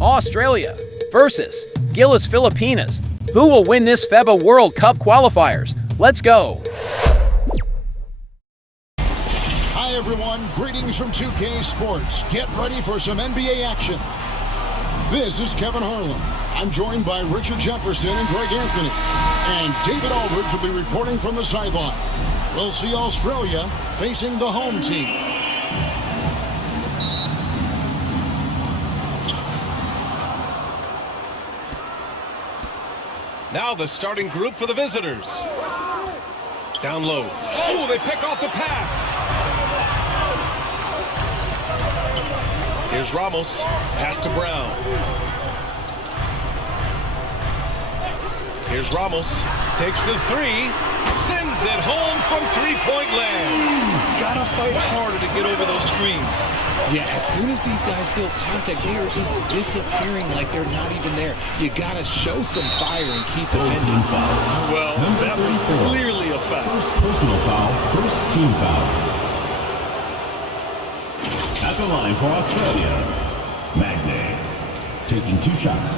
Australia versus GILAS Pilipinas. Who will win this FIBA World Cup qualifiers? Let's go! Hi everyone, greetings from 2K Sports. Get ready for some NBA action. This is Kevin Harlan. I'm joined by Richard Jefferson and Greg Anthony. And David Aldridge will be reporting from the sideline. We'll see Australia facing the home team. Now the starting group for the visitors. Down low. Oh, they pick off the pass. Here's Ramos. Pass to Brown. Here's Ramos. Takes the three. Sends it home from three-point land. Gotta fight harder to get over those screens. Yeah, as soon as these guys feel contact, they are just disappearing like they're not even there. You gotta show some fire and keep defending. Well, that was clearly a foul. First personal foul, first team foul. At the line for Australia, Magnay, taking 2 shots.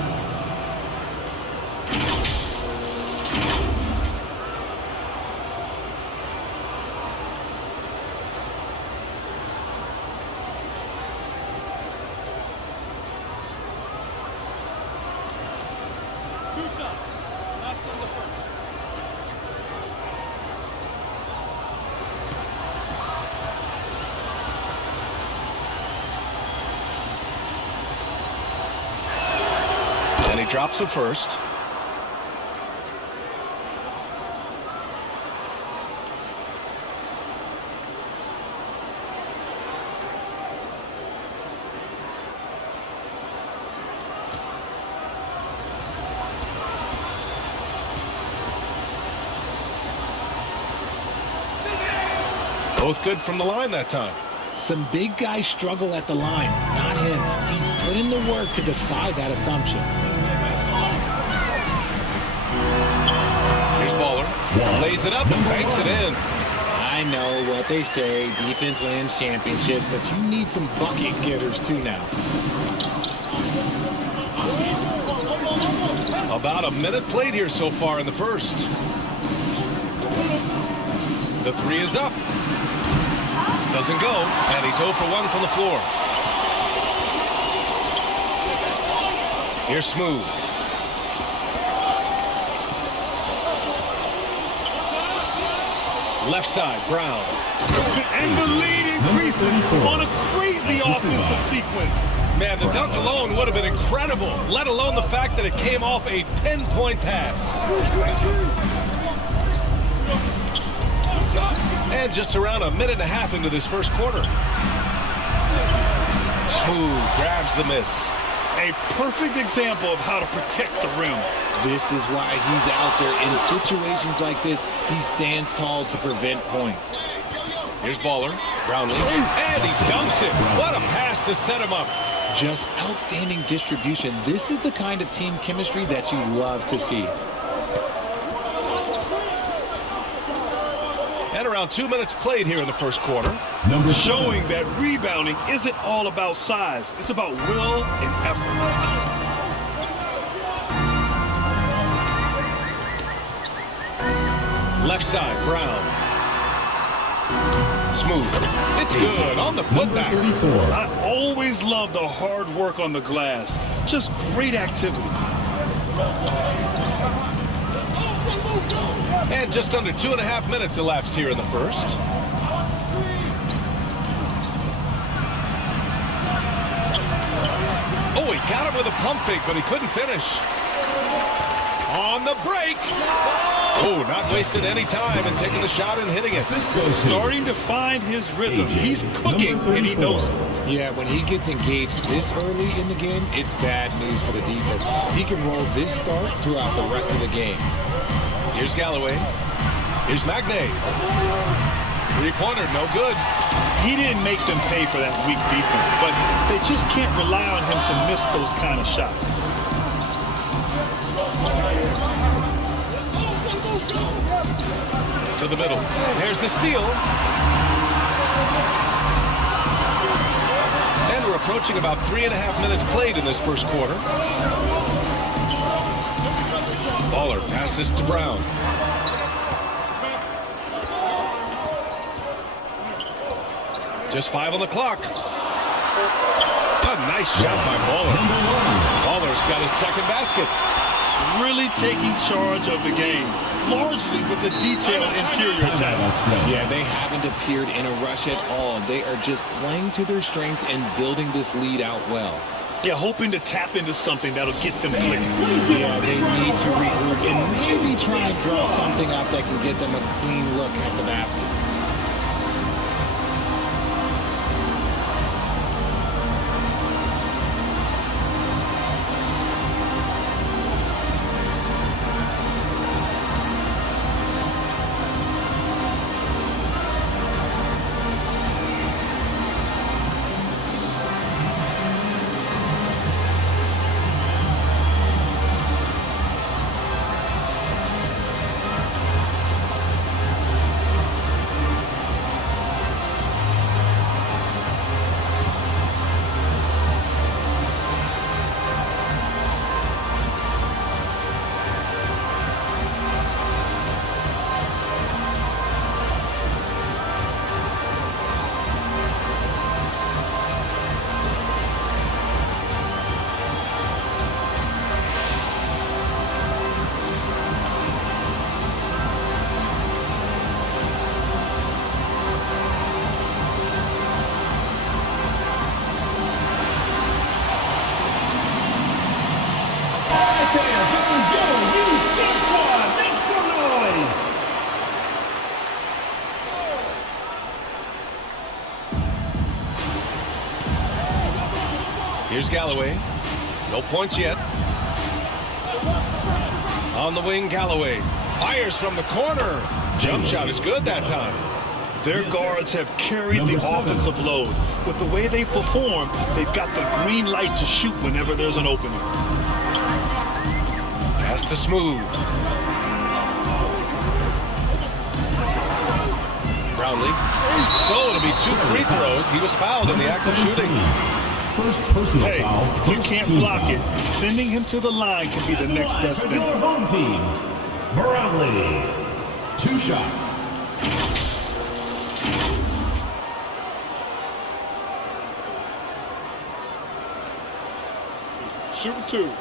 And he drops it first. Both good from the line that time. Some big guys struggle at the line, not him. He's put in the work to defy that assumption. Here's Baller. Lays it up and banks it in. I know what they say, defense wins championships, but you need some bucket getters too now. About a minute played here so far in the first. The three is up. Doesn't go, and he's 0 for 1 from the floor. Here's Smooth. Left side, Brown. And the lead increases on a crazy offensive sequence. Man, the dunk alone would have been incredible, let alone the fact that it came off a pinpoint pass. And just around a minute and a half into this first quarter. Smooth grabs the miss. A perfect example of how to protect the rim. This is why he's out there. In situations like this, he stands tall to prevent points. Here's Baller. Brownlee. And he dumps it. What a pass to set him up. Just outstanding distribution. This is the kind of team chemistry that you love to see. And around 2 minutes played here in the first quarter. Showing that rebounding isn't all about size. It's about will and effort. Left side, Brown. Smooth. It's good on the putback. I always love the hard work on the glass. Just great activity. And just under 2.5 minutes elapsed here in the first. Oh, he got him with a pump fake, but he couldn't finish. On the break. Oh, not wasting any time and taking the shot and hitting it. Starting to find his rhythm. He's cooking, and he knows it. Yeah, when he gets engaged this early in the game, it's bad news for the defense. He can roll this start throughout the rest of the game. Here's Galloway. Here's Magnay. Three-pointer, no good. He didn't make them pay for that weak defense, but they just can't rely on him to miss those kind of shots. To the middle. There's the steal. And a approaching about 3.5 minutes played in this first quarter. Baller passes to Brown. Just 5 on the clock. A nice shot by Baller. Baller's got his second basket. Really taking charge of the game, largely with the detailed interior attack. Yeah, they haven't appeared in a rush at all. They are just playing to their strengths and building this lead out well. Yeah, hoping to tap into something that'll get them clicking. Yeah, they need to regroup and maybe try and draw something up that can get them a clean look at the basket. Here's Galloway. No points yet. On the wing, Galloway. Fires from the corner. Jump shot is good that time. Their guards have carried the offensive load. With the way they perform, they've got the green light to shoot whenever there's an opening. Pass to Smooth. Brownlee. So it'll be 2 free throws. He was fouled in the act of shooting. First personal Hey, foul. if you can't block it, sending him to the line can be the next best thing. Your home team, Brownlee. 2 shots. Shooting 2.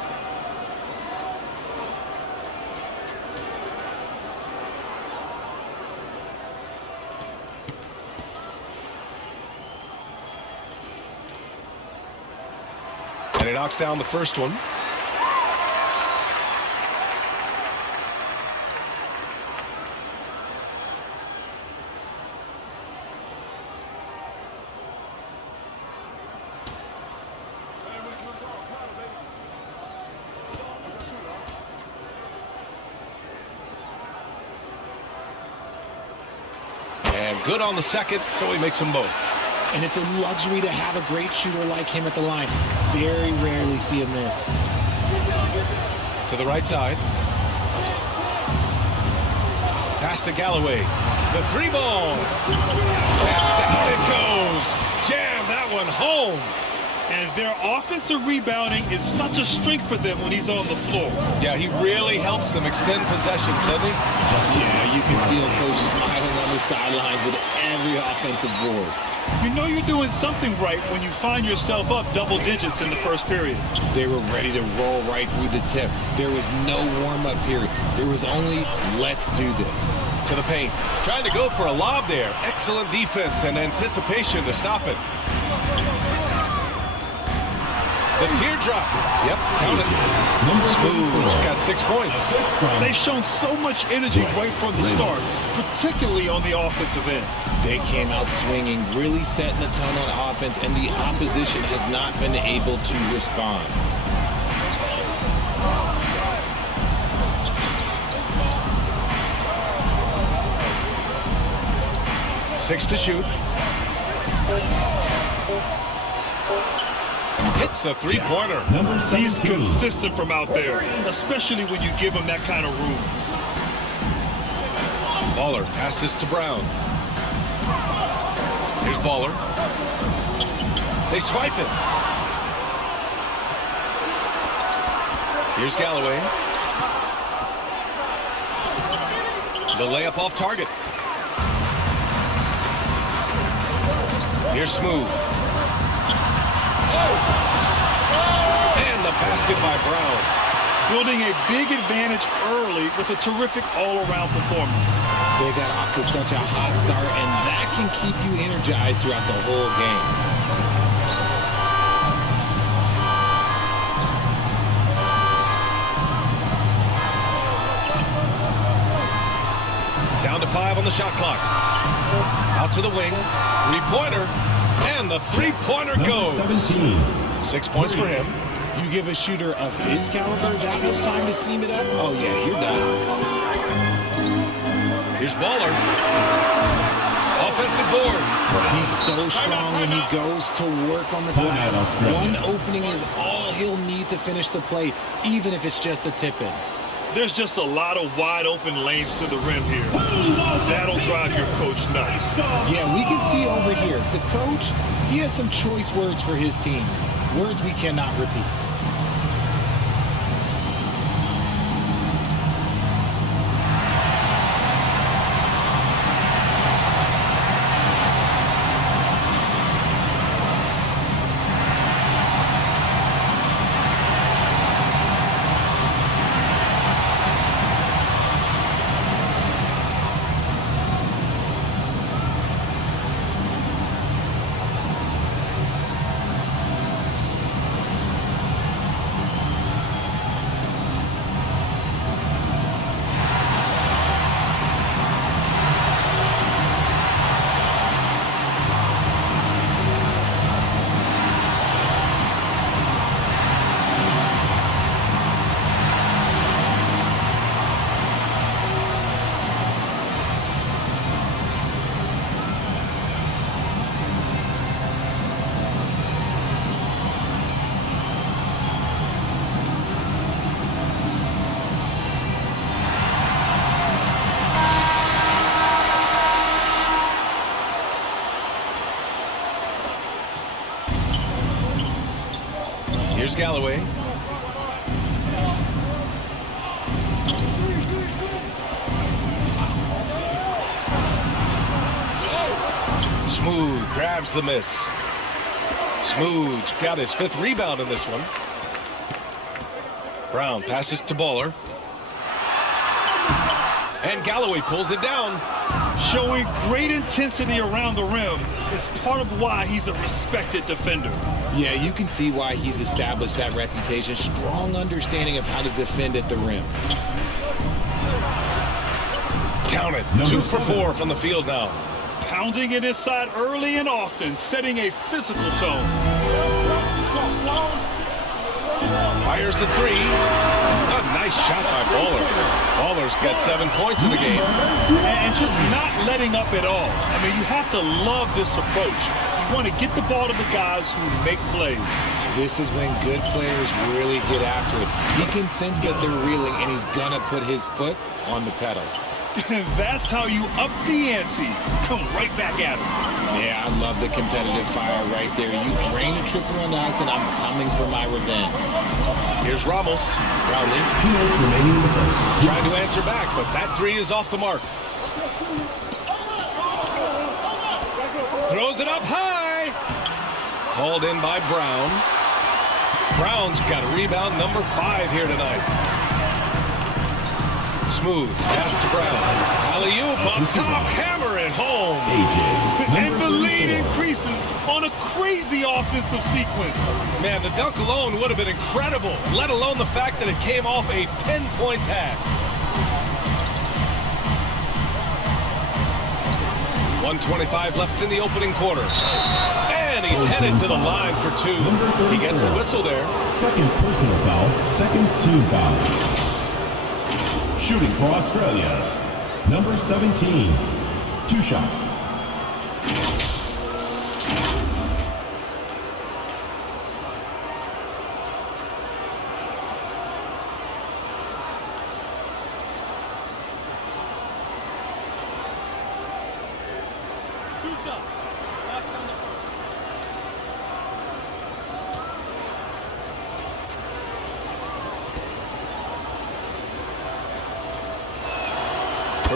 And he knocks down the first one. And good on the second, so he makes them both. And it's a luxury to have a great shooter like him at the line. Very rarely see a miss. To the right side. Pass to Galloway. The 3-ball. And down it goes. Jam that one home. And their offensive rebounding is such a strength for them when he's on the floor. Yeah, he really helps them extend possessions, doesn't he? Yeah, you can feel Coach smiling on the sidelines with every offensive board. You know you're doing something right when you find yourself up double digits in the first period. They were ready to roll right through the tip. There was no warm-up period. There was only, let's do this. To the paint. Trying to go for a lob there. Excellent defense and anticipation to stop it. The teardrop. Yep, count it. Smooth got 6 points. They've shown so much energy right from the start, particularly on the offensive end. They came out swinging, really setting the tone on offense, and the opposition has not been able to respond. Six to shoot. Hits a 3-pointer. He's consistent from out there, especially when you give him that kind of room. Baller passes to Brown. Here's Baller. They swipe it. Here's Galloway. The layup off target. Here's Smooth. And the basket by Brown. Building a big advantage early with a terrific all-around performance. They got off to such a hot start, and that can keep you energized throughout the whole game. Down to 5 on the shot clock. Out to the wing. Three-pointer. And the three-pointer goes. 17. 6 points for him. You give a shooter of his caliber that much time to seam it up? Oh, yeah, you're done. Here's Baller. Offensive board. He's so strong when he goes to work on the Timeout, glass. Australia. One opening is all he'll need to finish the play, even if it's just a tip-in. There's just a lot of wide open lanes to the rim here. That'll drive your coach nuts. Yeah, we can see over here, the coach, he has some choice words for his team. Words we cannot repeat. Here's Galloway. Smooth grabs the miss. Smooth's got his 5th rebound in this one. Brown passes to Baller. And Galloway pulls it down. Showing great intensity around the rim is part of why he's a respected defender. Yeah, you can see why he's established that reputation. Strong understanding of how to defend at the rim. Count it. 2 for 4 from the field now. Pounding it inside early and often, setting a physical tone. Fires the 3. A nice shot by Baller. Baller's got 7 points in the game. And just not letting up at all. I mean, you have to love this approach. You want to get the ball to the guys who make plays. This is when good players really get after it. He can sense that they're reeling, and he's going to put his foot on the pedal. That's how you up the ante. Come right back at him. Yeah, I love the competitive fire right there. You drain a triple on us, and I'm coming for my revenge. Here's Ramos. Brownlee. 2 minutes remaining in the first. Trying to answer back, but that 3 is off the mark. Throws it up high. Hauled in by Brown. Brown's got a rebound number 5 here tonight. Smooth pass to Brown. Alley-oop up top, hammer it home. And the lead increases on a crazy offensive sequence. Man, the dunk alone would have been incredible, let alone the fact that it came off a pinpoint pass. 1:25 left in the opening quarter. And he's headed to the line for 2. He gets the whistle there. Second personal foul, second team foul. Shooting for Australia, number 17. 2 shots.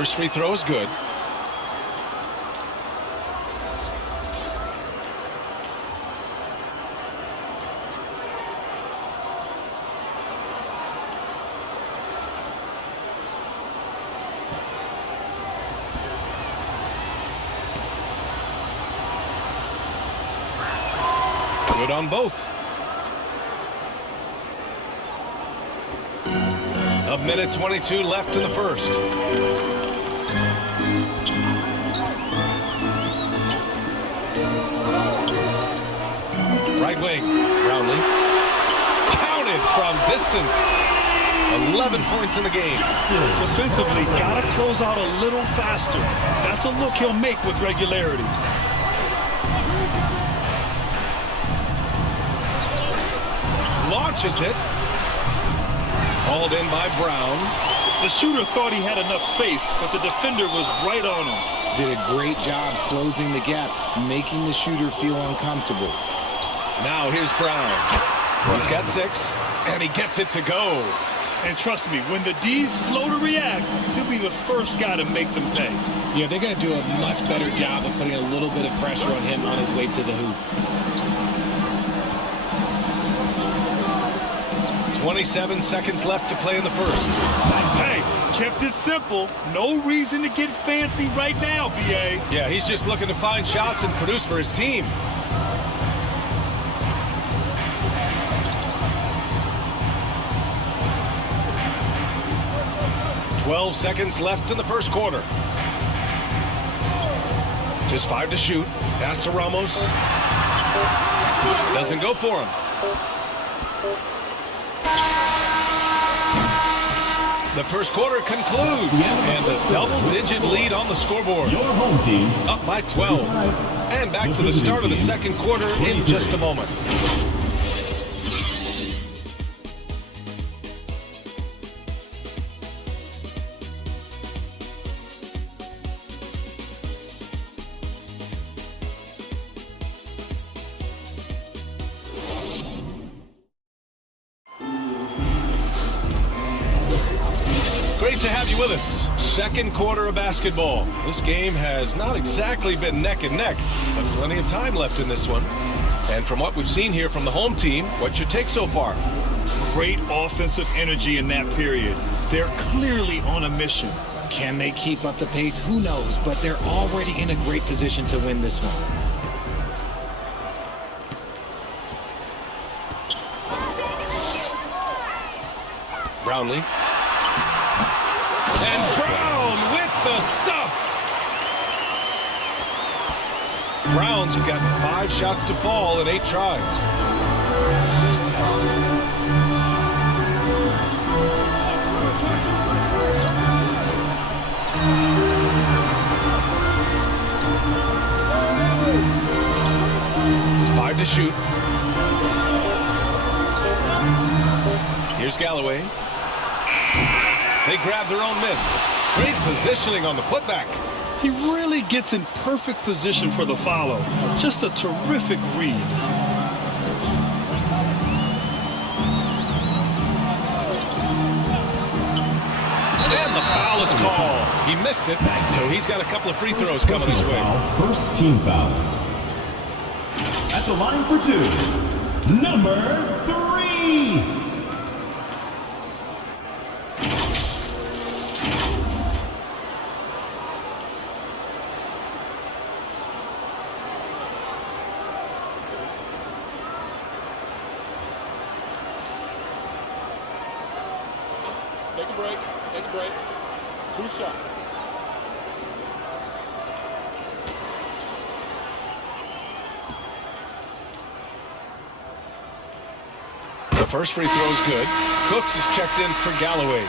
First free throw is good. Good on both. A minute 22 left in the first. Right wing, Brownlee. Counted from distance. 11 points in the game. Defensively, gotta close out a little faster. That's a look he'll make with regularity. Launches it. Hauled in by Brown. The shooter thought he had enough space, but the defender was right on him. Did a great job closing the gap, making the shooter feel uncomfortable. Now here's Brown. He's got 6, and he gets it to go. And trust me, when the D's slow to react, he'll be the first guy to make them pay. Yeah, they're going to do a much better job of putting a little bit of pressure on him on his way to the hoop. 27 seconds left to play in the first. Hey, kept it simple. No reason to get fancy right now, BA. Yeah, he's just looking to find shots and produce for his team. "12 seconds left in the first quarter. Just 5 to shoot. Pass to Ramos. Doesn't go for him. The first quarter concludes, and a double-digit lead on the scoreboard. Your home team Up by 12. And back to the start of the second quarter in just a moment. Great to have you with us. Second quarter of basketball. This game has not exactly been neck and neck, but plenty of time left in this one. And from what we've seen here from the home team, what's your take so far? Great offensive energy in that period. They're clearly on a mission. Can they keep up the pace? Who knows, but they're already in a great position to win this one. Brownlee. And Brown with the stuff. Browns have gotten 5 shots to fall in 8 tries. Five to shoot. Here's Galloway. They grab their own miss. Great positioning on the putback. He really gets in perfect position for the follow. Just a terrific read. And the foul is called. He missed it, so he's got a couple of free throws coming his way. First team foul. At the line for 2, number 3. Take a break. Take a break. 2 shots. The first free throw is good. Cooks is checked in for Galloway.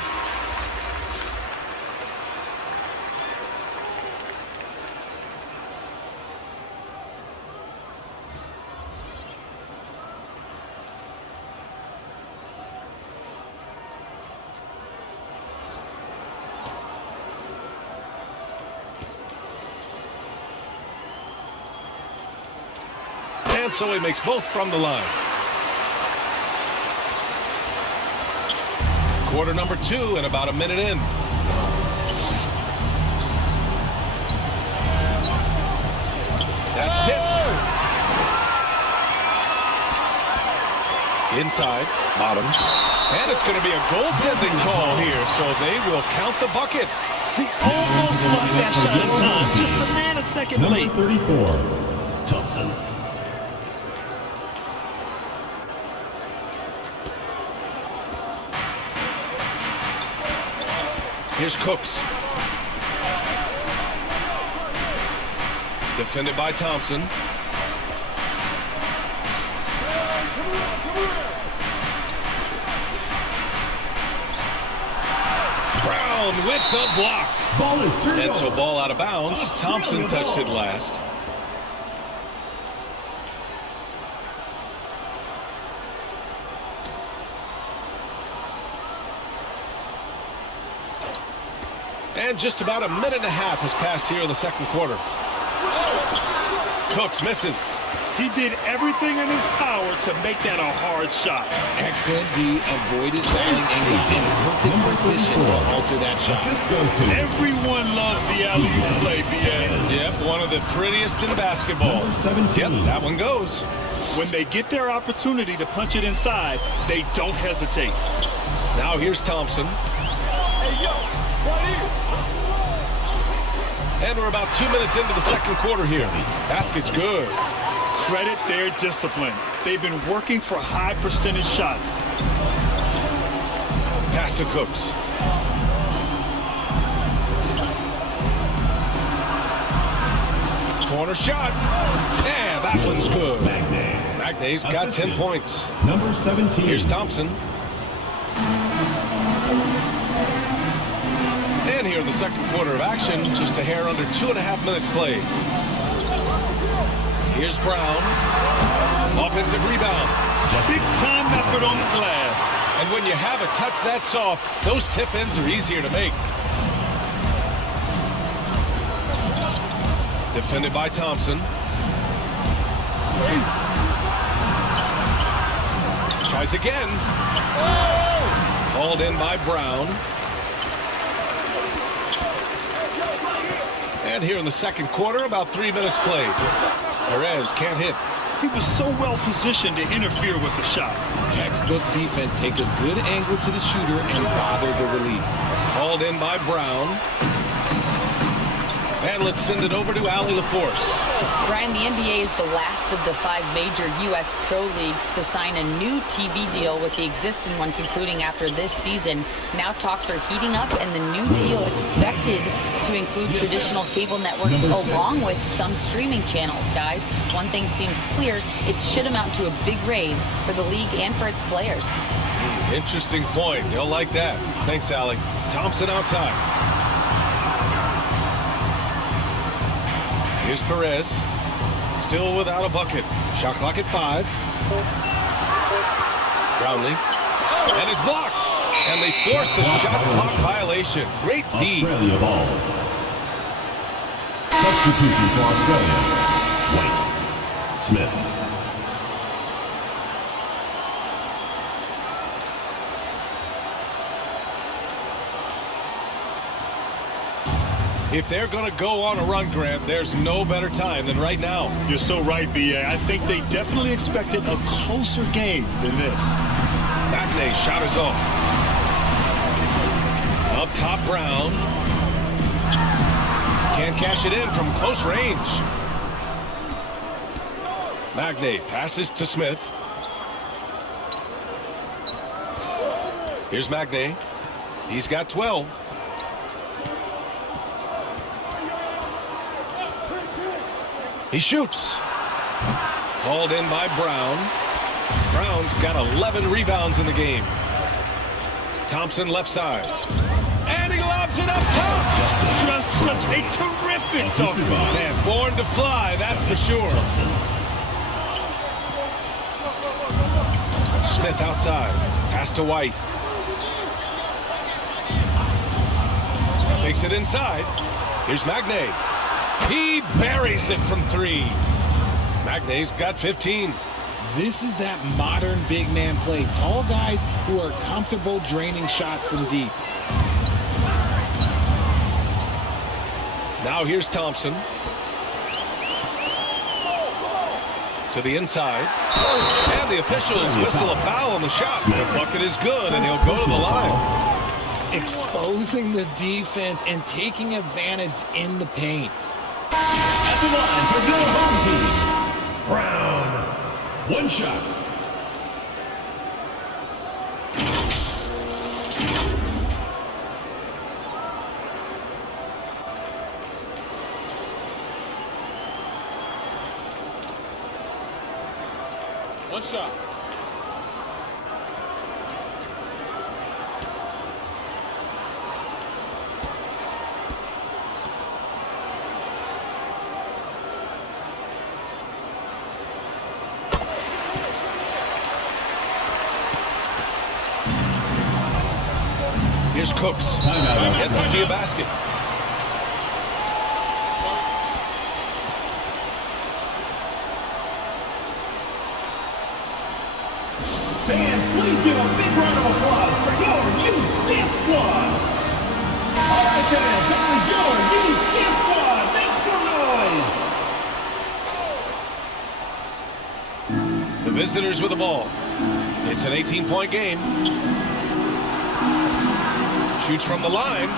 And so he makes both from the line. Quarter number 2 and about a minute in. That's tipped. Inside, Bottoms. And it's going to be a goaltending call here, so they will count the bucket. He almost blocked that shot in time, just a nanosecond late. Number 34, Thompson. Here's Cooks. Defended by Thompson. Brown with the block. Ball is turned And so over. ball out of bounds. Thompson touched it last. And just about a minute and a half has passed here in the second quarter. Cooks misses. He did everything in his power to make that a hard shot. Excellent D, avoided fouling and got in perfect position to alter that shot. Assist goes to Everyone loves the alley-oop play, BA. Yep, one of the prettiest in basketball. number 17. Yep, that one goes. When they get their opportunity to punch it inside, they don't hesitate. Now here's Thompson. And we're about 2 minutes into the second quarter here. Basket's good. Credit their discipline. They've been working for high percentage shots. Pass to Cooks. Corner shot. And that one's good. Magnay's got 10 points. Number 17. Here's Thompson. And here in the second quarter of action, just a hair under 2.5 minutes played. Here's Brown. Offensive rebound. Big time effort on the glass. And when you have a touch that soft, those tip-ins are easier to make. Defended by Thompson. Tries again. Hauled in by Brown. And here in the second quarter, about 3 minutes played. Perez can't hit. He was so well positioned to interfere with the shot. Textbook defense, take a good angle to the shooter and bother the release. Hauled in by Brown. And let's send it over to Allie LaForce. Brian, the NBA is the last of the 5 major U.S. pro leagues to sign a new TV deal, with the existing one concluding after this season. Now talks are heating up, and the new deal expected to include traditional cable networks along with some streaming channels. Guys, one thing seems clear: it should amount to a big raise for the league and for its players. Interesting point. They'll like that. Thanks, Allie. Thompson outside. Here's Perez. Still without a bucket. Shot clock at 5. Brownlee. And is blocked. And they force the shot clock violation. Great D. Australia ball. Substitution for Australia. White. Smith. If they're going to go on a run, Grant, there's no better time than right now. You're so right, B.A. I think they definitely expected a closer game than this. Magnay shot is off. Up top, Brown. Can't cash it in from close range. Magnay passes to Smith. Here's Magnay. He's got 12. He shoots. Hauled in by Brown. Brown's got 11 rebounds in the game. Thompson left side. And he lobs it up top. Just such a terrific dunk. Man, born to fly, that's for sure. Smith outside. Pass to White. Takes it inside. Here's Magnay. He buries it from 3. Magnay's got 15. This is that modern big man play. Tall guys who are comfortable draining shots from deep. Now here's Thompson. To the inside. And the officials whistle a foul on the shot. The bucket is good, and he'll go to the line. Exposing the defense and taking advantage in the paint. At the line for your home team. Brown. One shot. One shot. Here's Cooks. Timeout. Yet to see a basket. Fans, please give a big round of applause for your youth dance squad. All right, fans, that was your youth dance squad. Make some noise. The visitors with the ball. It's an 18-point game. Shoots from the line.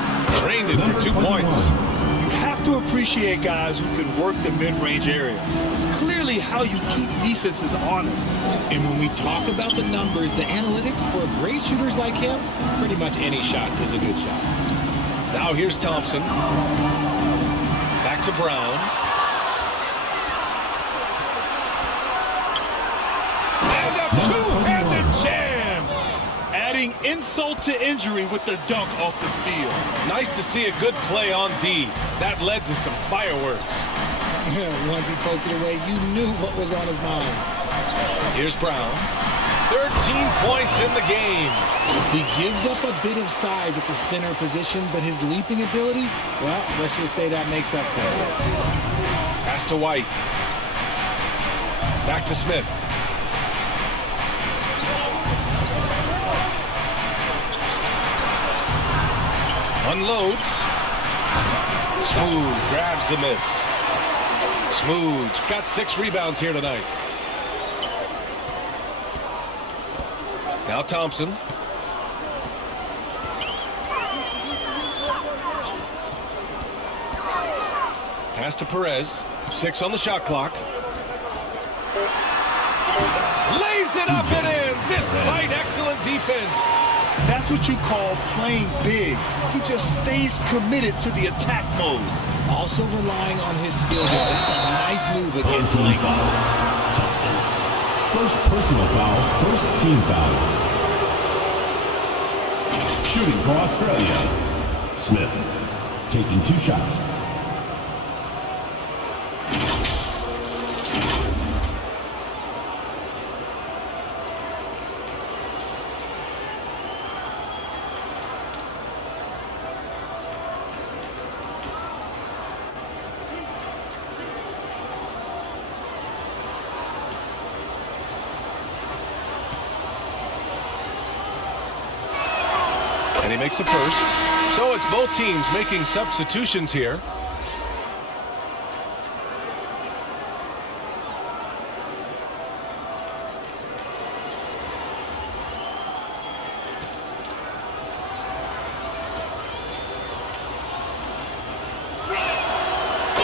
Drained it for 2 points. You have to appreciate guys who can work the mid-range area. It's clearly how you keep defenses honest. And when we talk about the numbers, the analytics for great shooters like him, pretty much any shot is a good shot. Now here's Thompson. Back to Brown. And a two-handed jam. Adding insult to injury with the dunk off the steal. Nice to see a good play on D. That led to some fireworks. Once he poked it away, you knew what was on his mind. Here's Brown. 13 points in the game. He gives up a bit of size at the center position, but his leaping ability, well, let's just say that makes up for it. Pass to White. Back to Smith. Unloads. Smooth grabs the miss. Smooth's got 6 rebounds here tonight. Now Thompson. Pass to Perez. 6 on the shot clock. Lays it up and in despite excellent defense. That's what you call playing big. He just stays committed to the attack mode. Also relying on his skill there. That's a nice move against Miguel. Thompson. First personal foul, first team foul. Shooting for Australia. Smith taking 2 shots. And he makes the first. So it's both teams making substitutions here.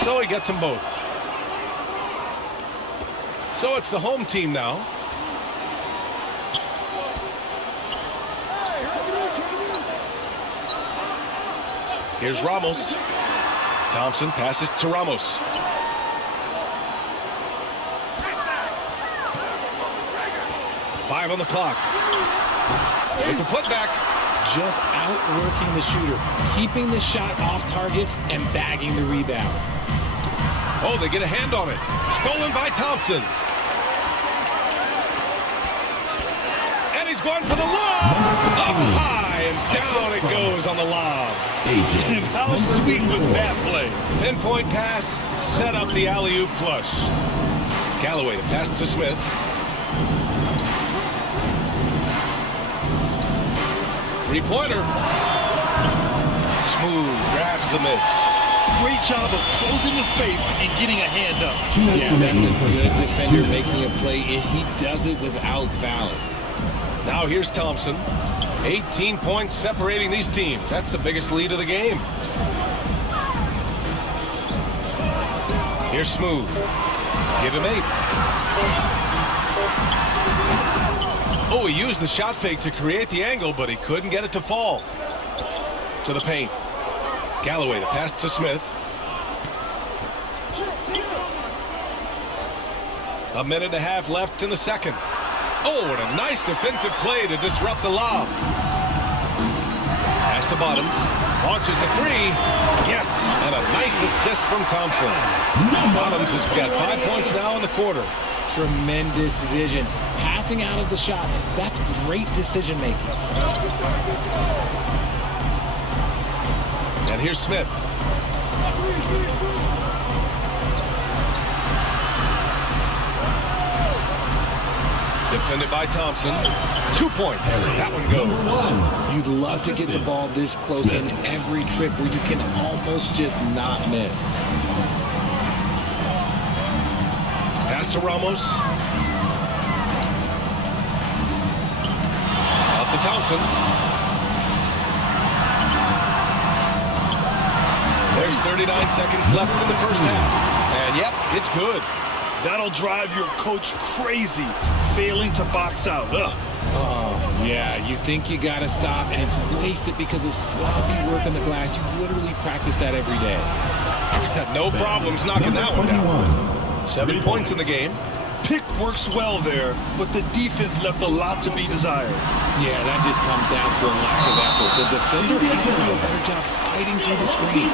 So he gets them both. So it's the home team now. Here's Ramos. Thompson passes to Ramos. Five on the clock. With the putback. Just outworking the shooter, keeping the shot off target and bagging the rebound. Oh, they get a hand on it. Stolen by Thompson. And he's going for the lob. Up high and down it goes on the lob. And how sweet was that play? Pinpoint pass, set up the alley-oop flush. Galloway to pass to Smith. Three-pointer. Smooth grabs the miss. Great job of closing the space and getting a hand up. Yeah, that's a good defender making a play, and he does it without fouling. Now here's Thompson. 18 points separating these teams. That's the biggest lead of the game. Here's Smooth. Give him 8. Oh, he used the shot fake to create the angle, but he couldn't get it to fall. To the paint. Galloway, the pass to Smith. A minute and a half left in the second. Oh, what a nice defensive play to disrupt the lob. Pass to Bottoms. Launches a 3. Yes, and a nice assist from Thompson. Bottoms has got 5 points now in the quarter. Tremendous vision. Passing out of the shot. That's great decision making. And here's Smith. Defended by Thompson. 2 points. That one goes. You'd love to get the ball this close in every trip where you can almost just not miss. Pass to Ramos. Out to Thompson. There's 39 seconds left in the first half. And yep, it's good. That'll drive your coach crazy, failing to box out. Ugh. Oh, yeah, you think you got to stop, and it's wasted because of sloppy work on the glass. You literally practice that every day. No problems knocking that one down. 7 points in the game. Pick works well there, but the defense left a lot to be desired. Yeah, that just comes down to a lack of effort. The defender has to do a better job fighting through the screen.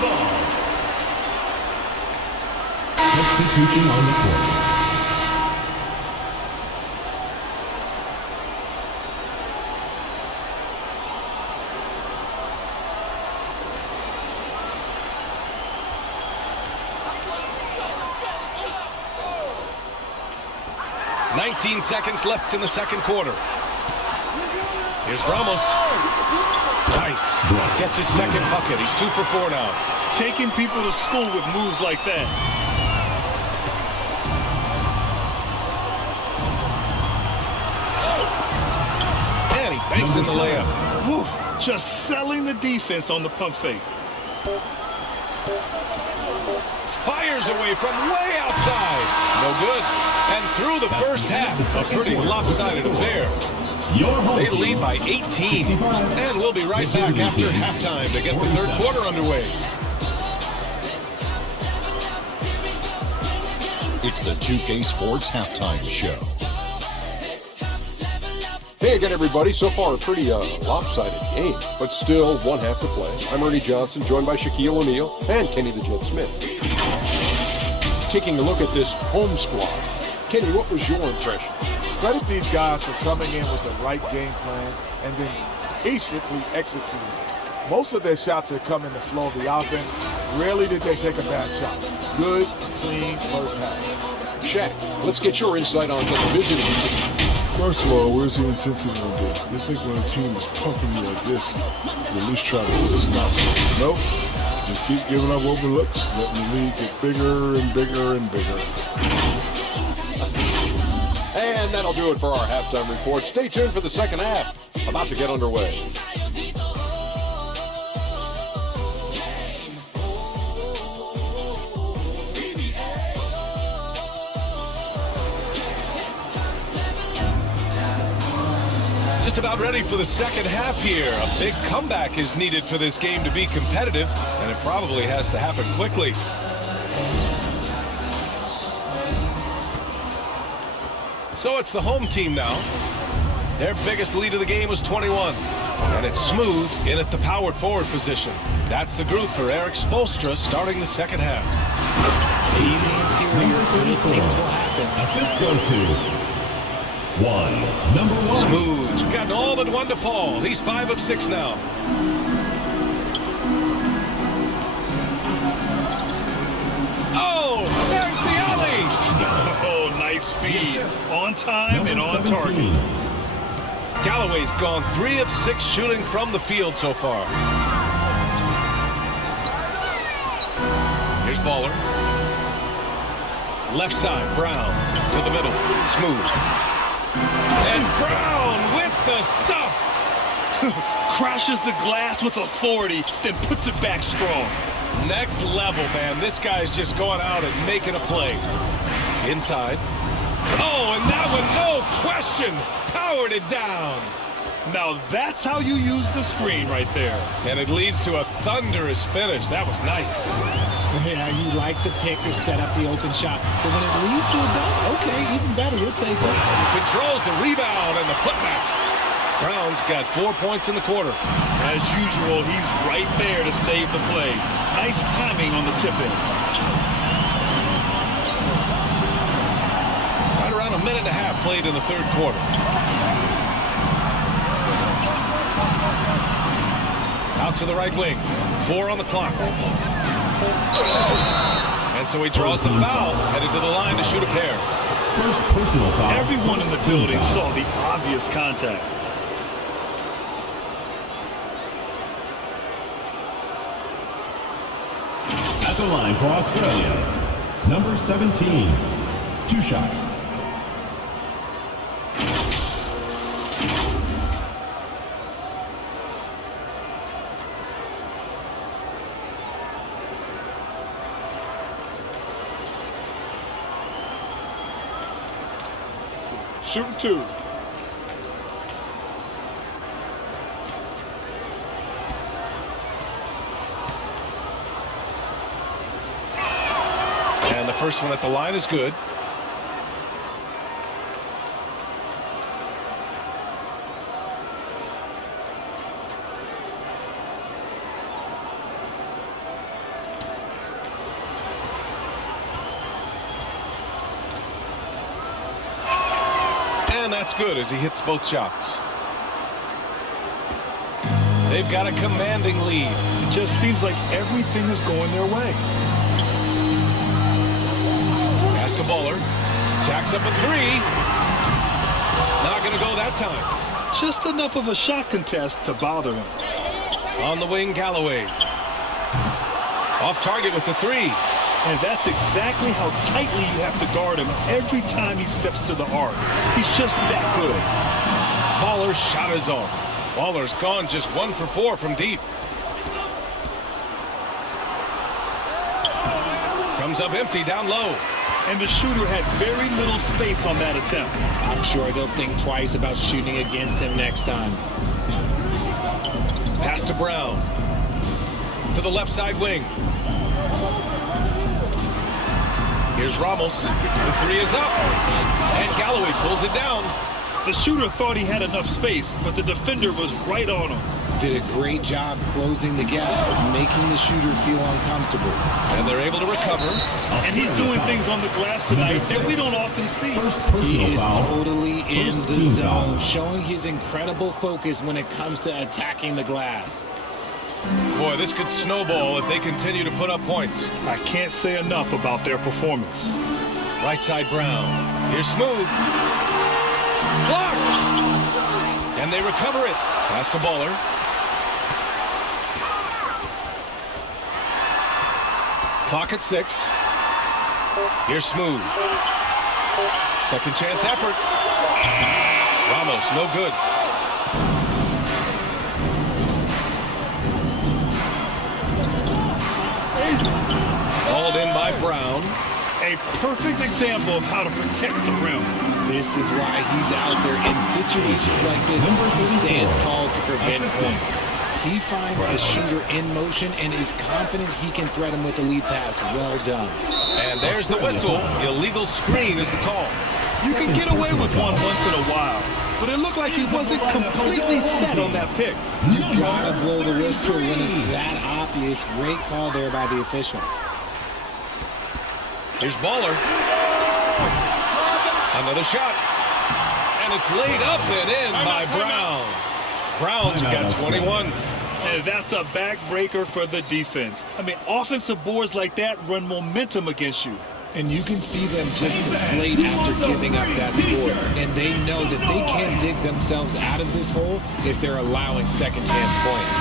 Substitution on the court. $19 seconds left in the second quarter. Here's Ramos. Nice. Gets his second bucket. He's 2 for 4 now. Taking people to school with moves like that. And he banks in the layup. Whew. Just selling the defense on the pump fake. Fires away from way outside. No good. And through the first half, a pretty lopsided affair. They lead by 18. And we'll be right back after halftime to get the third quarter underway. It's the 2K Sports Halftime Show. Hey again, everybody. So far, a pretty lopsided game, but still one half to play. I'm Ernie Johnson, joined by Shaquille O'Neal and Kenny the Jet Smith. Taking a look at this home squad. Kenny, what was your impression? Credit these guys for coming in with the right game plan and then patiently executing it. Most of their shots have come in the flow of the offense. Rarely did they take a bad shot. Good, clean first half. Shaq, let's get your insight on the visiting team. First of all, where's the intensity going to be? You think when a team is pumping you like this, you at least try to put a stop to it. Nope. Just keep giving up open looks, letting the lead get bigger and bigger and bigger. And that'll do it for our halftime report. Stay tuned for the second half. About to get underway. Just about ready for the second half here. A big comeback is needed for this game to be competitive, and it probably has to happen quickly. So it's the home team now. Their biggest lead of the game was 21. And it's Smooth in at the power forward position. That's the group for Eric Spoelstra starting the second half. In the interior, good things will happen. Assist goes to number 1. Smooth's gotten all but one to fall. He's 5 of 6 now. Oh, there's the alley. Oh, nice feed. On time and on target. Galloway's gone 3 of 6 shooting from the field so far. Here's Baller. Left side, Brown to the middle. Smooth. And Brown with the stuff. Crashes the glass with authority, then puts it back strong. Next level, man. This guy's just going out and making a play. Inside. Oh, and that one, no question, powered it down. Now that's how you use the screen right there. And it leads to a thunderous finish. That was nice. Yeah, you like the pick to set up the open shot. But when it leads to a dunk, okay, even better, you'll take it. Controls the rebound and the putback. Brown's got 4 points in the quarter. As usual, he's right there to save the play. Nice timing on the tip-in. Right around a minute and a half played in the third quarter. Out to the right wing. 4 on the clock. And so he draws the foul, headed to the line to shoot a pair. First personal foul. Everyone in the building saw the obvious contact. At the line for Australia, number 17. 2 shots. Shooting 2. And the first one at the line is good. And that's good as he hits both shots. They've got a commanding lead. It just seems like everything is going their way. Pass to Baller. Jacks up a 3. Not going to go that time. Just enough of a shot contest to bother him. On the wing, Galloway. Off target with the 3. And that's exactly how tightly you have to guard him every time he steps to the arc. He's just that good. Baller's shot is off. Baller's gone just 1 for 4 from deep. Comes up empty down low. And the shooter had very little space on that attempt. I'm sure they'll think twice about shooting against him next time. Pass to Brown. To the left side wing. Here's Ramos. The 3 is up. And Galloway pulls it down. The shooter thought he had enough space, but the defender was right on him. Did a great job closing the gap, making the shooter feel uncomfortable. And they're able to recover. And he's doing things on the glass tonight that we don't often see. He is totally in the zone, showing his incredible focus when it comes to attacking the glass. Boy, this could snowball if they continue to put up points. I can't say enough about their performance. Right side Brown. Here's Smooth. Blocked! And they recover it. Pass to Baller. Clock at 6. Here's Smooth. Second chance effort. Ramos, no good. Hauled in by Brown. A perfect example of how to protect the rim. This is why he's out there in situations like this. He stands tall to prevent points. He finds a shooter in motion and is confident he can threat him with the lead pass. Well done. And there's the whistle. Illegal screen is the call. You can get away with one once in a while, but it looked like he wasn't completely set on that pick. You gotta blow the whistle when it's that obvious. Great call there by the official. Here's Baller. Another shot. And it's laid up and in by Brown. Brown's got 21. And that's a backbreaker for the defense. I mean, offensive boards like that run momentum against you. And you can see them just deflate after giving up that score. And they know that they can't dig themselves out of this hole if they're allowing second chance points.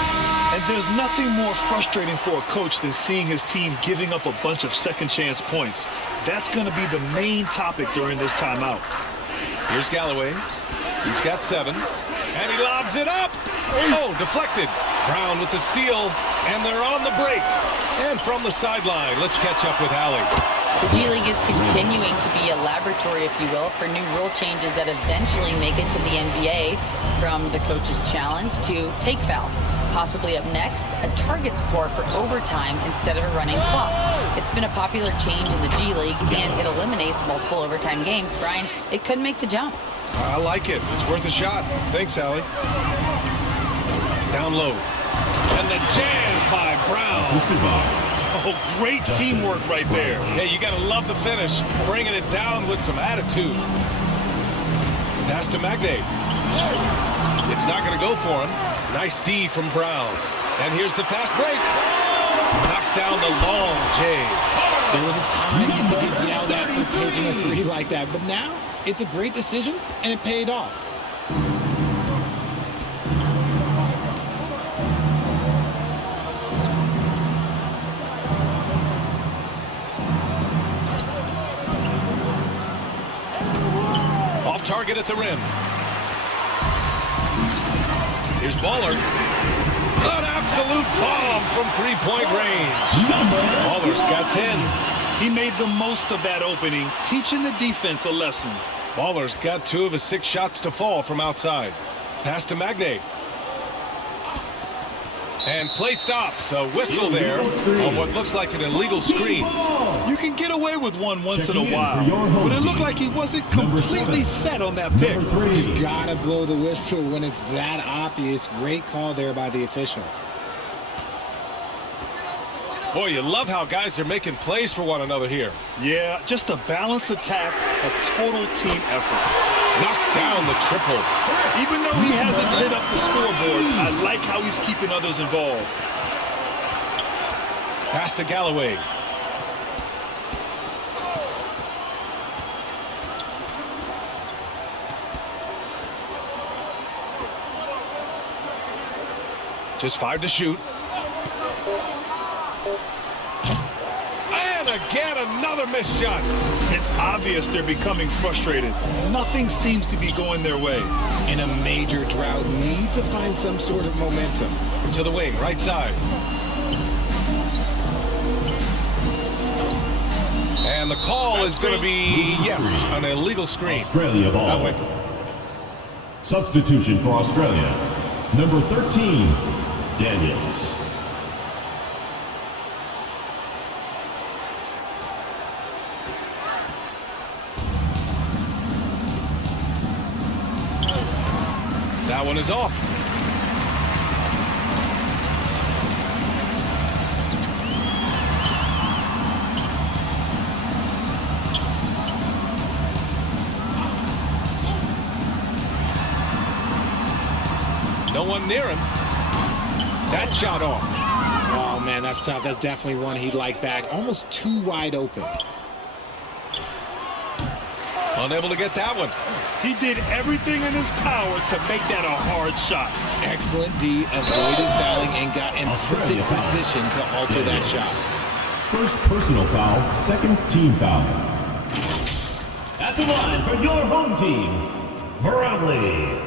And there's nothing more frustrating for a coach than seeing his team giving up a bunch of second chance points. That's going to be the main topic during this timeout. Here's Galloway. He's got 7. And he lobs it up. Oh, deflected. Brown with the steal. And they're on the break. And from the sideline, let's catch up with Allie. The G League is continuing to be a laboratory, if you will, for new rule changes that eventually make it to the NBA, from the coach's challenge to take foul. Possibly up next, a target score for overtime instead of a running clock. It's been a popular change in the G League, and it eliminates multiple overtime games. Brian, it could make the jump. I like it. It's worth a shot. Thanks, Allie. Down low. And the jam by Brown. Oh, great teamwork right there. Hey, you got to love the finish. Bringing it down with some attitude. Pass to Magne. It's not going to go for him. Nice D from Brown. And here's the fast break. Knocks down the long J. There was a time you could get yelled at for taking a 3 like that, but now it's a great decision, and it paid off. Off target at the rim. Here's Baller. An absolute bomb from three-point range. Baller's got 10. He made the most of that opening, teaching the defense a lesson. Baller's got 2 of his 6 shots to fall from outside. Pass to Magne. And play stops. A whistle there on what looks like an illegal screen. You can get away with one once in a while, but it looked like he wasn't completely set on that pick. You gotta blow the whistle when it's that obvious. Great call there by the official. Boy, you love how guys are making plays for one another here. Yeah, just a balanced attack, a total team effort. Knocks down the triple. Even though he hasn't lit up the scoreboard, I like how he's keeping others involved. Pass to Galloway. Just 5 to shoot. And again, another missed shot. It's obvious they're becoming frustrated. Nothing seems to be going their way. In a major drought, need to find some sort of momentum. To the wing, right side. And the call is going to be, yes, an illegal screen. Australia ball. Substitution for Australia. Number 13, Daniels. That one is off. No one near him. That shot off. Oh, man, that's tough. That's definitely one he'd like back. Almost too wide open. Unable to get that one. He did everything in his power to make that a hard shot. Excellent D, avoided fouling and got in perfect position to alter that shot. First personal foul, second team foul. At the line for your home team, Barangay.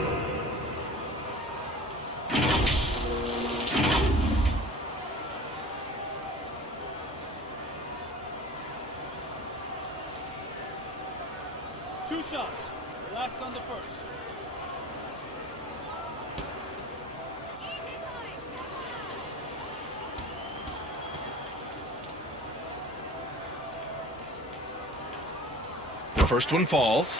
Two shots. Relax on the first. The first one falls.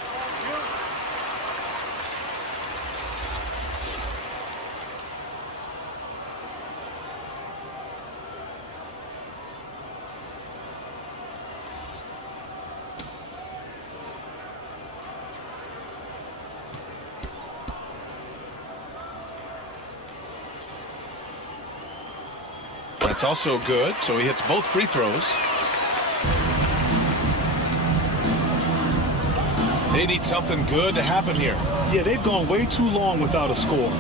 That's also good, so he hits both free throws. They need something good to happen here. Yeah, they've gone way too long without a score.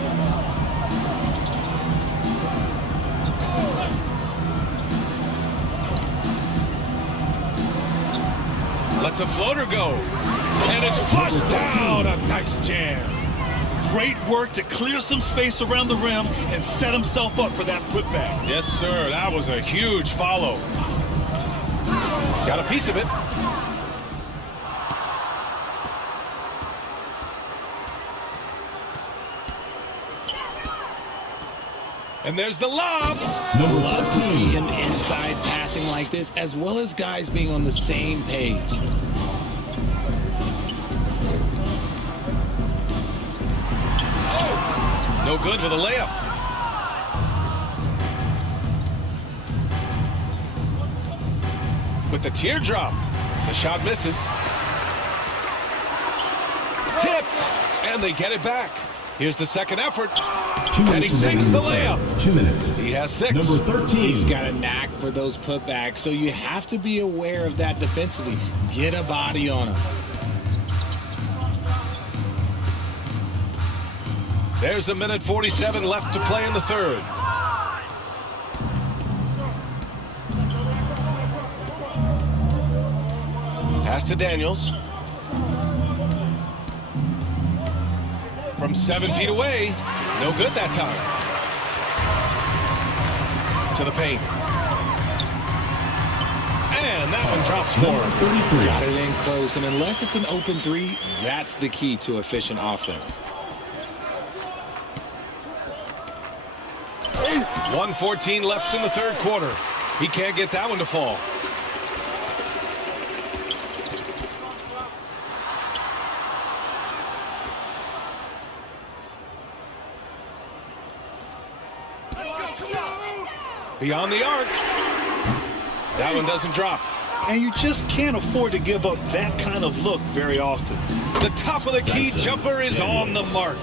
Lets a floater go. And it's flushed down. A nice jam. Great work to clear some space around the rim and set himself up for that putback. Yes, sir. That was a huge follow. Got a piece of it. And there's the lob. Love to see him inside passing like this, as well as guys being on the same page. No good with a layup. With the teardrop, the shot misses. Tipped, and they get it back. Here's the second effort. And he sinks the layup. 2 minutes. He has 6. Number 13. He's got a knack for those putbacks, so you have to be aware of that defensively. Get a body on him. There's a minute 47 left to play in the third. Pass to Daniels. From 7 feet away. No good that time. To the paint. And that one drops for him. Got it in close, and unless it's an open three, that's the key to efficient offense. 1:14 left in the third quarter. He can't get that one to fall. Beyond the arc. That one doesn't drop. And you just can't afford to give up that kind of look very often. The top of the key jumper is on the mark.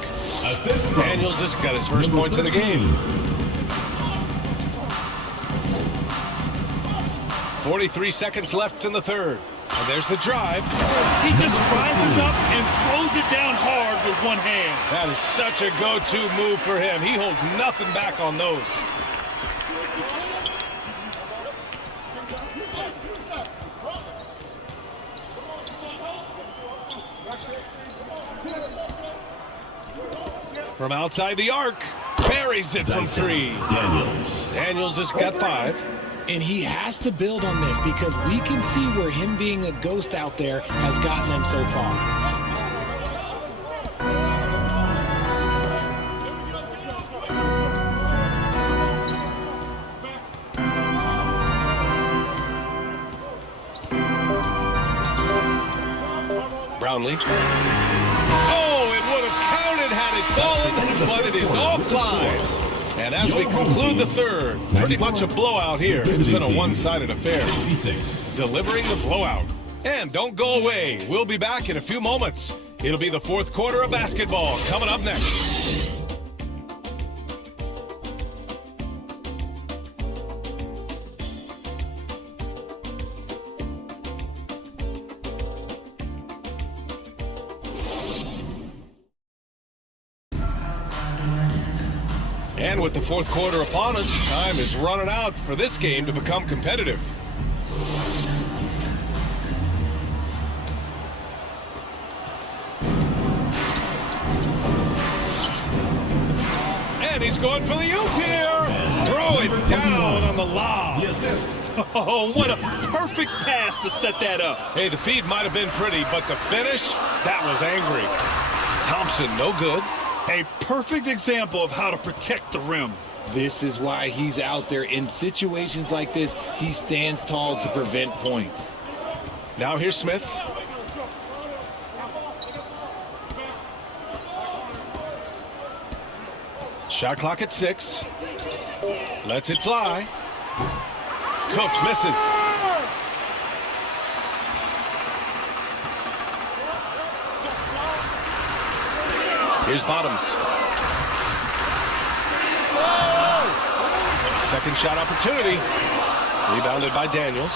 Daniels just got his first points of the game. 43 seconds left in the third. And there's the drive. He just rises up and throws it down hard with one hand. That is such a go-to move for him. He holds nothing back on those. From outside the arc, buries it from 3. Daniels has got 5. And he has to build on this because we can see where him being a ghost out there has gotten them so far. Brownlee. Oh, it would have counted had it fallen, but it is offline. And as we conclude the third, pretty much a blowout here. It's been a one-sided affair. Delivering the blowout. And don't go away. We'll be back in a few moments. It'll be the fourth quarter of basketball coming up next. And with the fourth quarter upon us, time is running out for this game to become competitive. And he's going for the oop here. Throw it down on the lob. Oh, what a perfect pass to set that up. Hey, the feed might have been pretty, but the finish, that was angry. Thompson, no good. A perfect example of how to protect the rim. This is why he's out there. In situations like this, he stands tall to prevent points. Now here's Smith. Shot clock at 6. Lets it fly. Cooks misses. Here's Bottoms. Second shot opportunity. Rebounded by Daniels.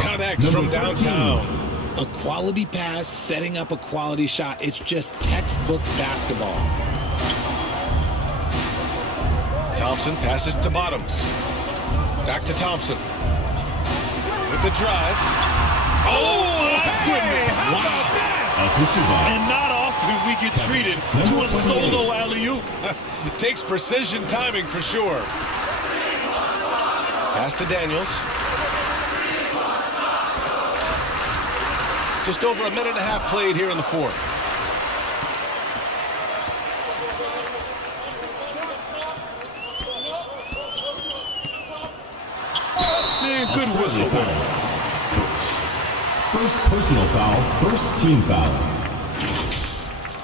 Connects from downtown. A quality pass, setting up a quality shot. It's just textbook basketball. Thompson passes to Bottoms. Back to Thompson. With the drive. Oh, my goodness. How about that? And not often we get treated to a solo alley-oop. Takes precision timing for sure. Pass to Daniels. Just over a minute and a half played here in the fourth. Man, good whistle there. First personal foul, first team foul.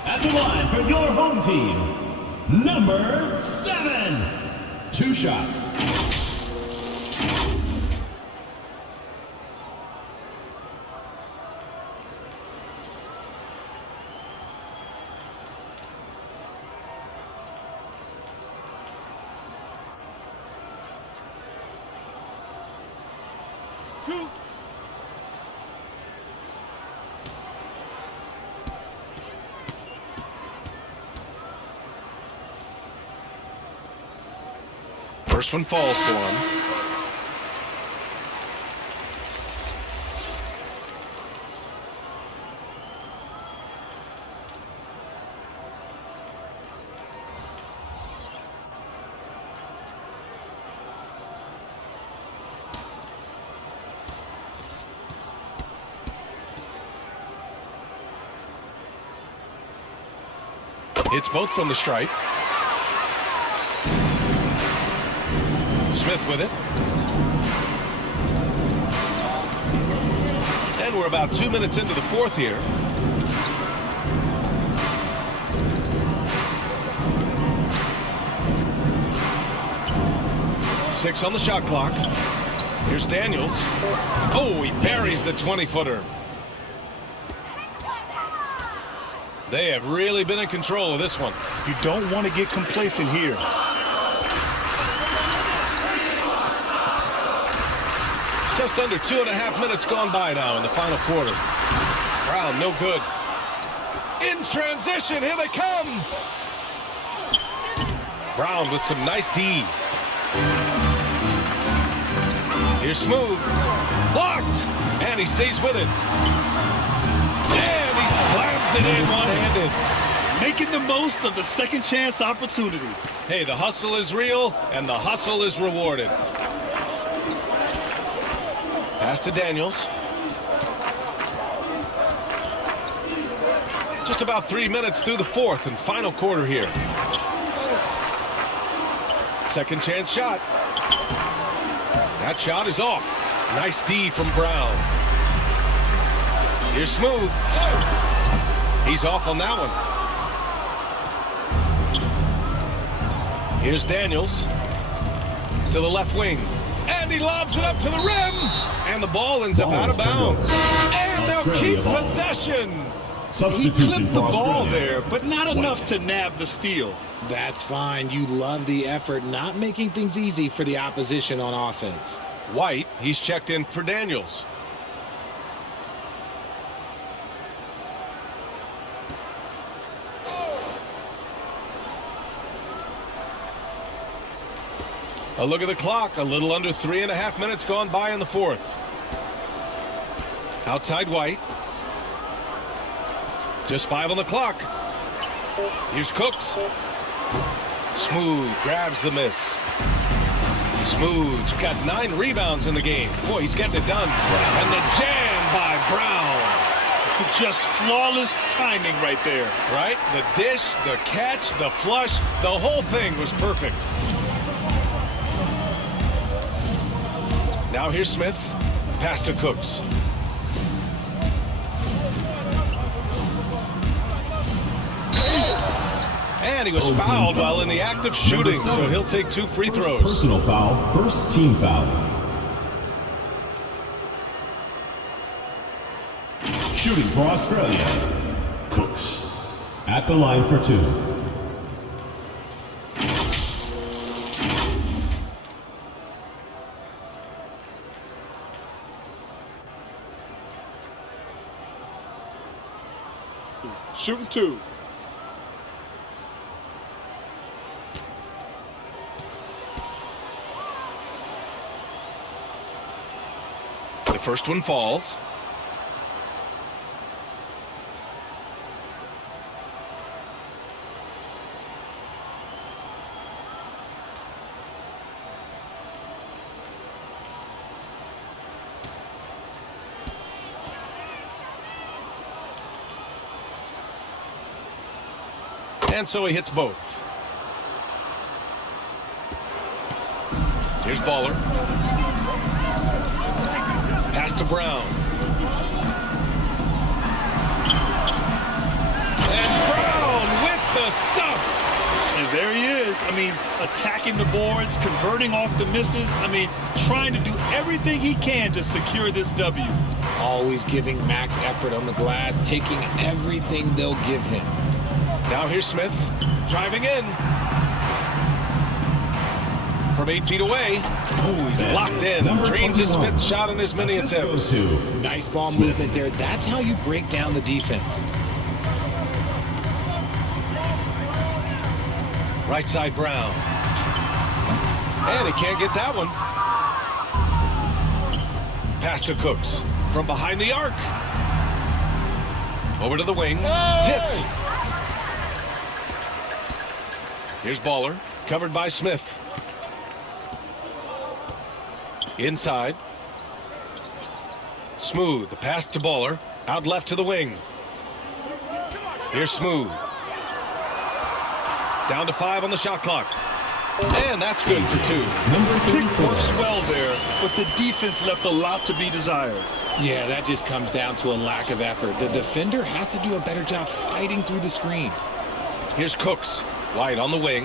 At the line for your home team, number 7. 2 shots. First one falls for him. Hits both from the stripe. Smith with it. And we're about 2 minutes into the fourth here. Six on the shot clock. Here's Daniels. Oh, he buries the 20-footer. They have really been in control of this one. You don't want to get complacent here. Just under 2.5 minutes gone by now in the final quarter. Brown, no good. In transition, here they come. Brown with some nice D. Here's Smooth. Blocked. And he stays with it. And he slams it in one-handed. Making the most of the second chance opportunity. Hey, the hustle is real, and the hustle is rewarded. Pass to Daniels. Just about 3 minutes through the fourth and final quarter here. Second chance shot. That shot is off. Nice D from Brown. Here's Smooth. He's off on that one. Here's Daniels. To the left wing. And he lobs it up to the rim. And the ball ends up out of bounds. And they'll keep possession. He clipped the ball there, but not enough to nab the steal. That's fine. You love the effort, not making things easy for the opposition on offense. White, he's checked in for Daniels. A look at the clock. A little under 3.5 minutes gone by in the fourth. Outside White. Just 5 on the clock. Here's Cooks. Smooth grabs the miss. Smooth's got 9 rebounds in the game. Boy, he's getting it done. And the jam by Brown. Just flawless timing right there. Right? The dish, the catch, the flush, the whole thing was perfect. Now here's Smith. Pass to Cooks. And he was fouled while in the act of shooting, so he'll take 2 free throws. Personal foul, first team foul. Shooting for Australia, Cooks. At the line for 2. Shooting 2. first one falls. And so he hits both. Here's Baller. Pass to Brown. And Brown with the stuff. And there he is. I mean, attacking the boards, converting off the misses. I mean, trying to do everything he can to secure this W. Always giving max effort on the glass, taking everything they'll give him. Now here's Smith, driving in. From 8 feet away. Ooh, he's locked in. Drains his fifth shot in as many attempts. Nice ball movement there. That's how you break down the defense. Right side Brown. And he can't get that one. Pass to Cooks. From behind the arc. Over to the wing. Tipped. Here's Baller, covered by Smith. Inside. Smooth, the pass to Baller, out left to the wing. Here's Smooth. Down to 5 on the shot clock. And that's good for 2. Pick works well there, but the defense left a lot to be desired. Yeah, that just comes down to a lack of effort. The defender has to do a better job fighting through the screen. Here's Cooks. White on the wing.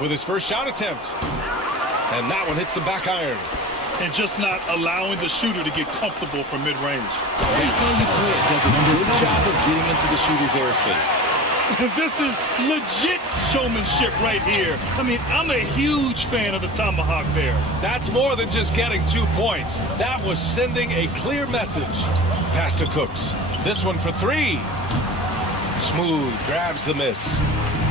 With his first shot attempt. And that one hits the back iron. And just not allowing the shooter to get comfortable from mid-range. That's how you play it. Does a good job of getting into the shooter's airspace. This is legit showmanship right here. I mean, I'm a huge fan of the tomahawk there. That's more than just getting 2 points. That was sending a clear message. Pass to Cooks. This one for 3. Smooth, grabs the miss.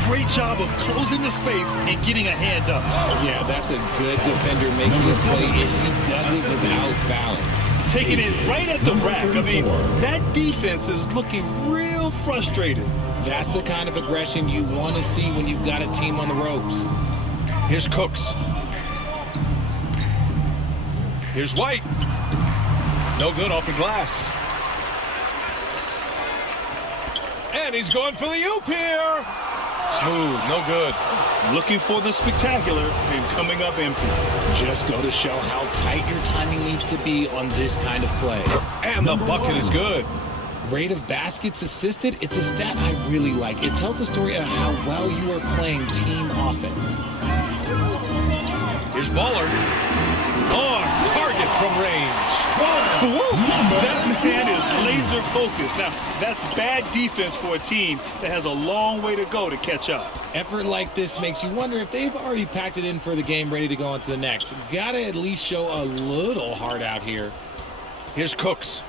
Great job of closing the space and getting a hand up. Yeah, that's a good defender making a play, and he does it without fouling. Taking it right at the rack. I mean, that defense is looking real frustrated. That's the kind of aggression you want to see when you've got a team on the ropes. Here's Cooks. Here's White. No good off the glass. And he's going for the oop here. Smooth, no good. Looking for the spectacular and coming up empty. Just go to show how tight your timing needs to be on this kind of play. And the bucket is good. Rate of baskets assisted, it's a stat I really like. It tells the story of how well you are playing team offense. Here's Baller. On target from range. That man is laser focused. Now, that's bad defense for a team that has a long way to go to catch up. Effort like this makes you wonder if they've already packed it in for the game, ready to go on to the next. Gotta at least show a little heart out here. Here's Cooks.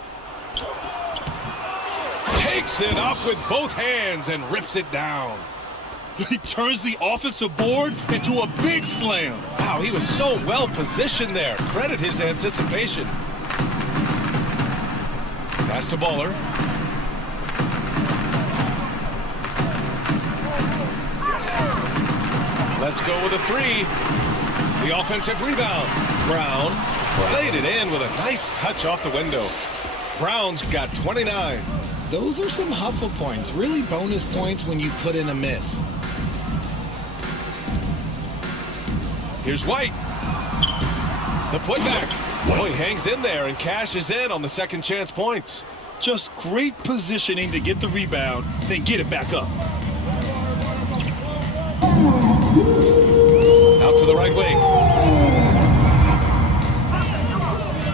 Takes it up with both hands and rips it down. He turns the offensive board into a big slam. Wow, he was so well positioned there. Credit his anticipation. Pass to Baller. Let's go with a 3. The offensive rebound. Brown laid it in with a nice touch off the window. Brown's got 29. Those are some hustle points, really bonus points when you put in a miss. Here's White. The putback. Oh, he hangs in there and cashes in on the second chance points. Just great positioning to get the rebound, then get it back up. Out to the right wing.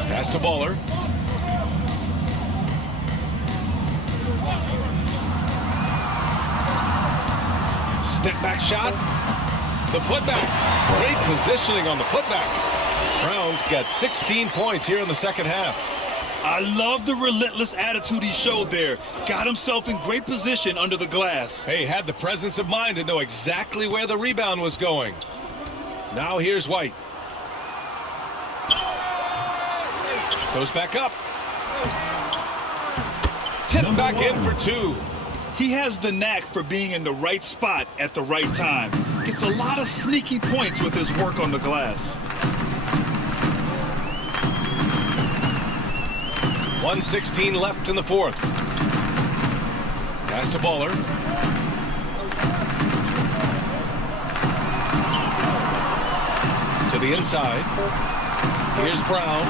Pass to Baller. Step back shot. The putback. Great positioning on the putback. Brown's got 16 points here in the second half. I love the relentless attitude he showed there. Got himself in great position under the glass. Hey, had the presence of mind to know exactly where the rebound was going. Now here's White. Goes back up. Tip back in for 2. He has the knack for being in the right spot at the right time. Gets a lot of sneaky points with his work on the glass. 1:16 left in the 4th. Pass to Baller. To the inside. Here's Brown.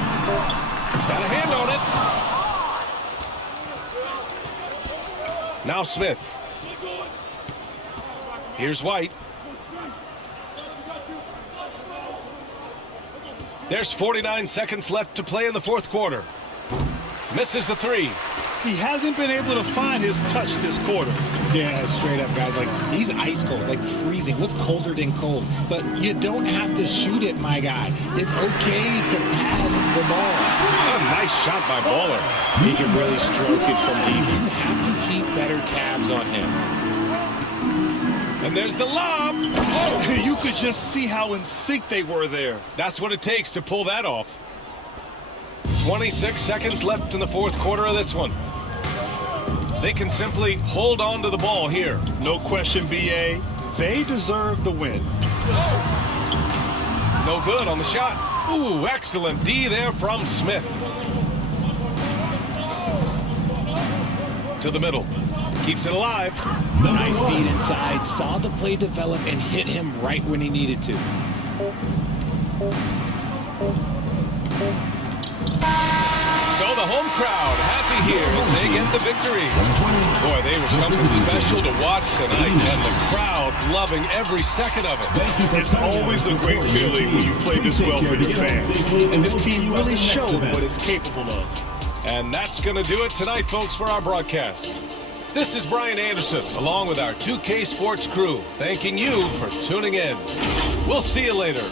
Got a hand on it. Now Smith. Here's White. There's 49 seconds left to play in the 4th quarter. Misses the 3. He hasn't been able to find his touch this quarter. Yeah, straight up, guys. Like, he's ice cold, like freezing. What's colder than cold? But you don't have to shoot it, my guy. It's okay to pass the ball. A nice shot by Baller. He can really stroke it from deep. You have to keep better tabs on him. And there's the lob. Oh, you could just see how in sync they were there. That's what it takes to pull that off. 26 seconds left in the 4th quarter of this one. They can simply hold on to the ball here. No question, BA. They deserve the win. No good on the shot. Ooh, excellent D there from Smith. To the middle. Keeps it alive. Nice feed inside. Saw the play develop and hit him right when he needed to. So the home crowd happy here as they get the victory. Boy, they were something special to watch tonight, and the crowd loving every second of it. It's always a great feeling when you play this well for your fans. And this team really showed what it's capable of. And that's going to do it tonight, folks, for our broadcast. This is Brian Anderson, along with our 2K Sports crew, thanking you for tuning in. We'll see you later.